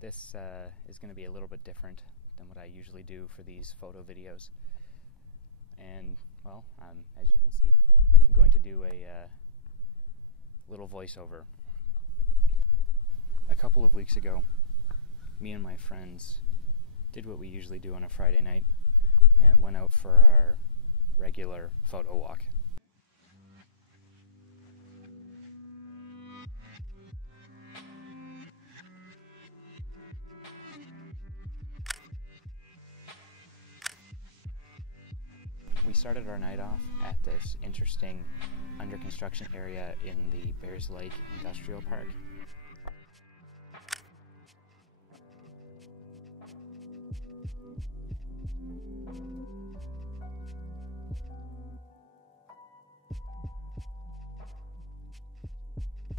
This is going to be a little bit different than what I usually do for these photo videos. And, well, as you can see, I'm going to do a little voiceover. A couple of weeks ago, me and my friends did what we usually do on a Friday night and went out for our regular photo walk. We started our night off at this interesting under construction area in the Bears Lake Industrial Park.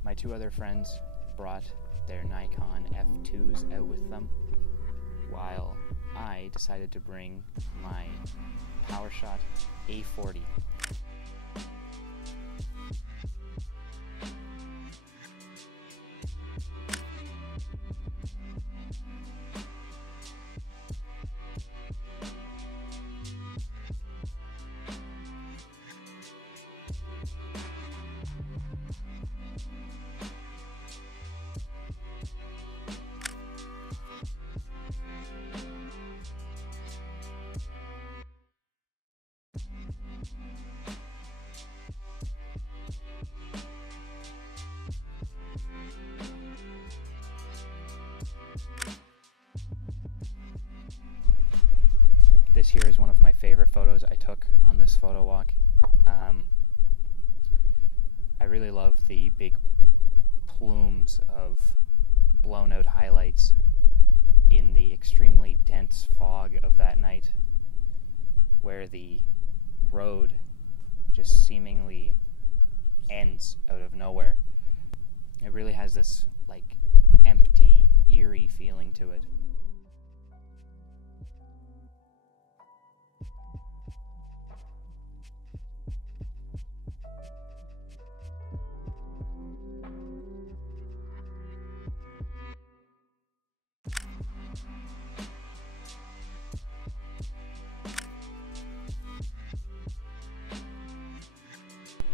My two other friends brought their Nikon F2s out with them, while I decided to bring my Powershot A40. This here is one of my favorite photos I took on this photo walk. I really love the big plumes of blown out highlights in the extremely dense fog of that night, where the road just seemingly ends out of nowhere. It really has this like empty, eerie feeling to it.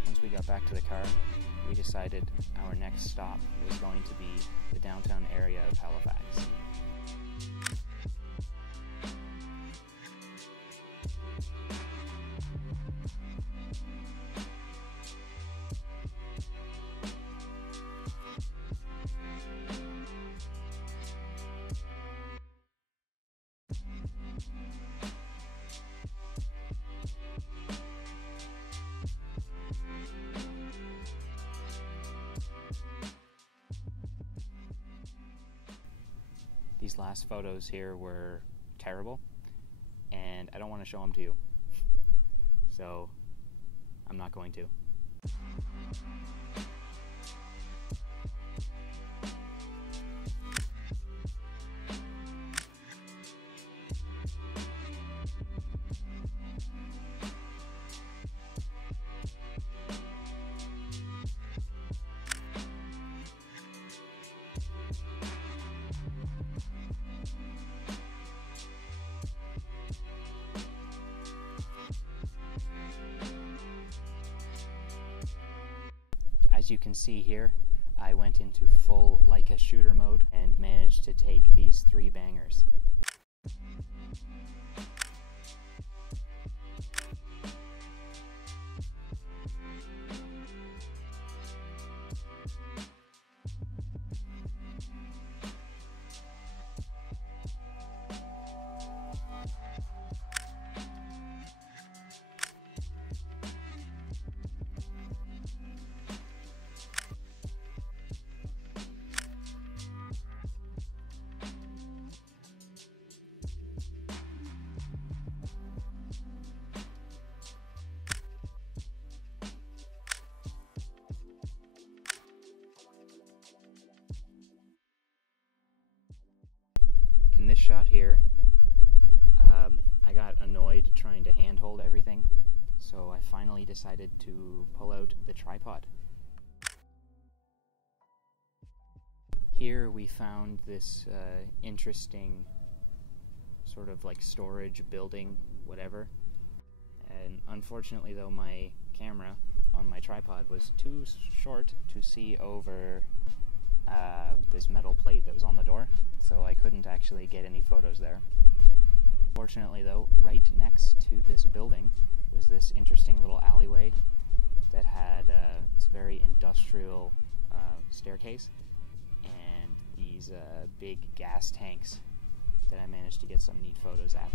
Once we got back to the car, we decided our next stop was going to be the downtown area of Halifax. These last photos here were terrible, and I don't want to show them to you, so I'm not going to. As you can see here, I went into full Leica shooter mode and managed to take these three bangers. In this shot here, I got annoyed trying to handhold everything, so I finally decided to pull out the tripod. Here we found this interesting sort of like storage building, whatever. And unfortunately though, my camera on my tripod was too short to see over this metal plate that was on the door, so I couldn't actually get any photos there. Fortunately though, right next to this building was this interesting little alleyway that had this very industrial staircase and these big gas tanks that I managed to get some neat photos at.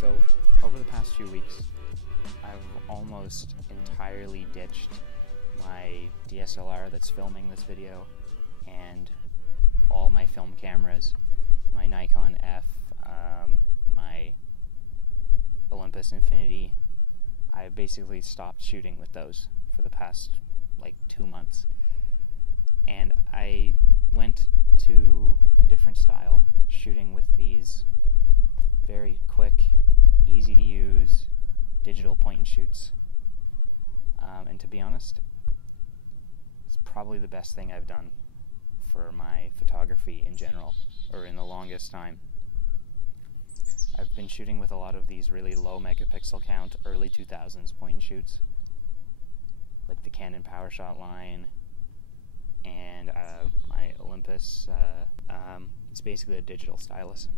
So, over the past few weeks, I've almost entirely ditched my DSLR that's filming this video and all my film cameras, my Nikon F, my Olympus Infinity. I basically stopped shooting with those for the past like 2 months, and I went to a different style, shooting with these very quick, easy to use digital point and shoots, and to be honest, it's probably the best thing I've done for my photography in general, or in the longest time. I've been shooting with a lot of these really low megapixel count early 2000s point and shoots, like the Canon Powershot line and my Olympus. It's basically a digital stylus.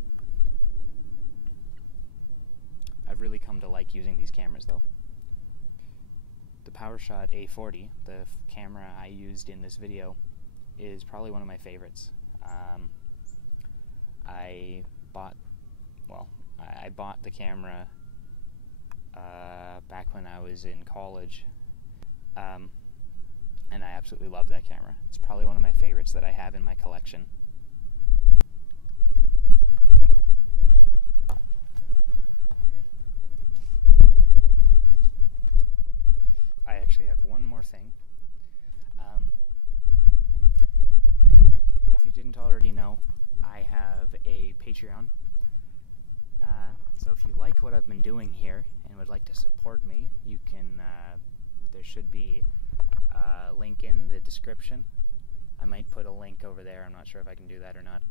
I've really come to like using these cameras though. The Powershot A40, the camera I used in this video, is probably one of my favorites. I bought the camera back when I was in college, and I absolutely love that camera. It's probably one of my favorites that I have in my collection. I actually have one more thing. If you didn't already know, I have a Patreon. So if you like what I've been doing here and would like to support me, you can, there should be a link in the description. I might put a link over there. I'm not sure if I can do that or not.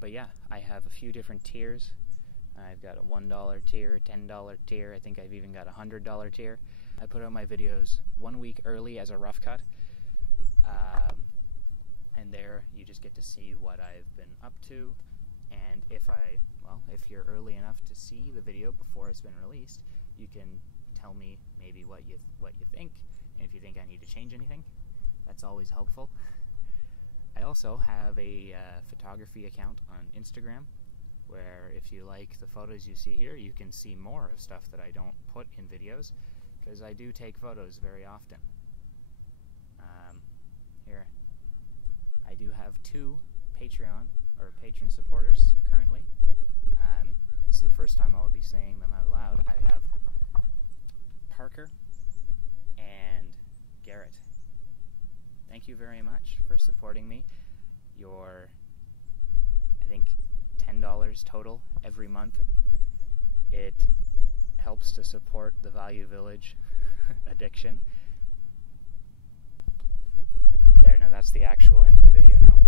But yeah, I have a few different tiers. I've got a $1 tier, $10 tier. I think I've even got a $100 tier. I put out my videos 1 week early as a rough cut. And there you just get to see what I've been up to. And if you're early enough to see the video before it's been released, you can tell me maybe what you think, and if you think I need to change anything. That's always helpful. I also have a photography account on Instagram, where if you like the photos you see here, you can see more of stuff that I don't put in videos, because I do take photos very often. Here, I do have 2 Patreon or patron supporters currently. This is the first time I'll be saying them out loud. I have Parker and Garrett. Thank you very much for supporting me. Your, I think, $10 total every month. It helps to support the Value Village addiction. that's the actual end of the video now.